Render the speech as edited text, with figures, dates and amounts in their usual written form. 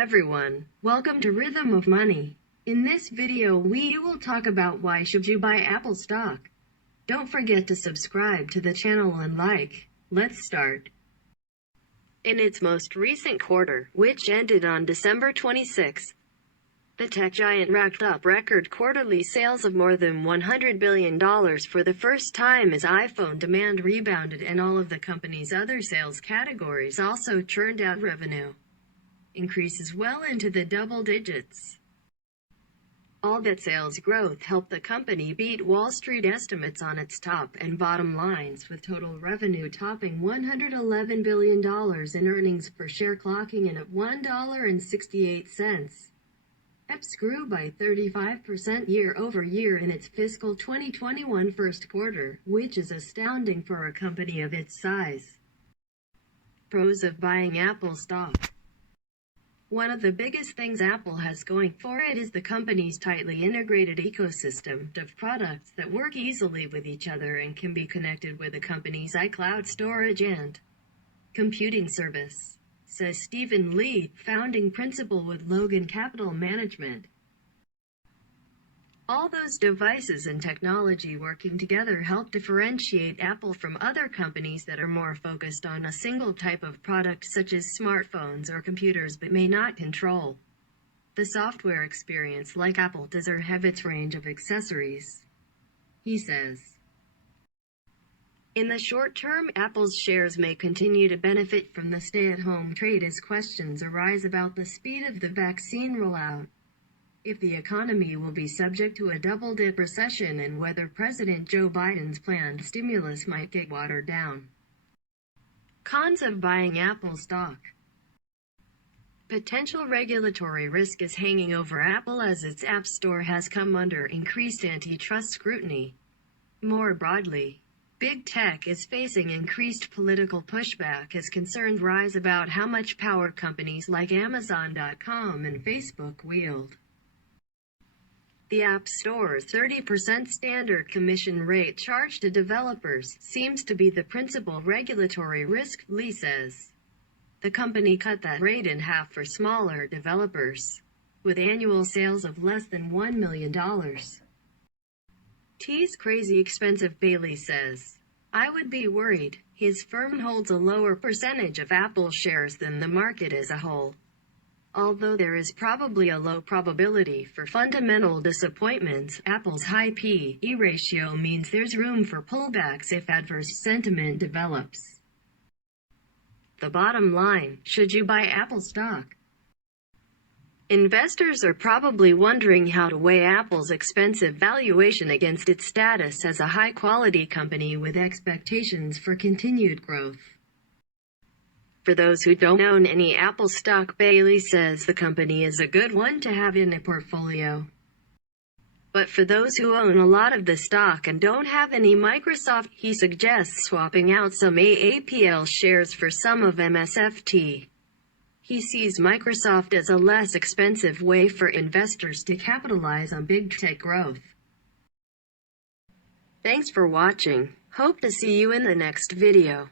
everyone, welcome to Rhythm of Money. In this video we will talk about why should you buy Apple stock. Don't forget to subscribe to the channel and like. Let's start. In its most recent quarter, which ended on December 26, the tech giant racked up record quarterly sales of more than $100 billion for the first time as iPhone demand rebounded and all of the company's other sales categories also churned out revenue increases well into the double digits. All that sales growth helped the company beat Wall Street estimates on its top and bottom lines, with total revenue topping $111 billion and earnings per share clocking in at $1.68. Apps grew by 35% year-over-year in its fiscal 2021 first quarter, which is astounding for a company of its size. Pros of buying Apple stock. One of the biggest things Apple has going for it is the company's tightly integrated ecosystem of products that work easily with each other and can be connected with the company's iCloud storage and computing service, says Stephen Lee, founding principal with Logan Capital Management. All those devices and technology working together help differentiate Apple from other companies that are more focused on a single type of product such as smartphones or computers but may not control the software experience like Apple does or have its range of accessories, he says. In the short term, Apple's shares may continue to benefit from the stay-at-home trade as questions arise about the speed of the vaccine rollout, if the economy will be subject to a double-dip recession, and whether President Joe Biden's planned stimulus might get watered down. Cons of buying Apple stock. Potential regulatory risk is hanging over Apple as its App Store has come under increased antitrust scrutiny. More broadly, Big Tech is facing increased political pushback as concerns rise about how much power companies like Amazon.com and Facebook wield. The App Store's 30% standard commission rate charged to developers seems to be the principal regulatory risk, Lee says. The company cut that rate in half for smaller developers, with annual sales of less than $1 million. T's crazy expensive, Bailey says. I would be worried. His firm holds a lower percentage of Apple shares than the market as a whole. Although there is probably a low probability for fundamental disappointments, Apple's high P/E ratio means there's room for pullbacks if adverse sentiment develops. The bottom line, should you buy Apple stock? Investors are probably wondering how to weigh Apple's expensive valuation against its status as a high-quality company with expectations for continued growth. For those who don't own any Apple stock, Bailey says the company is a good one to have in a portfolio. But for those who own a lot of the stock and don't have any Microsoft, he suggests swapping out some AAPL shares for some of MSFT. He sees Microsoft as a less expensive way for investors to capitalize on big tech growth. Thanks for watching. Hope to see you in the next video.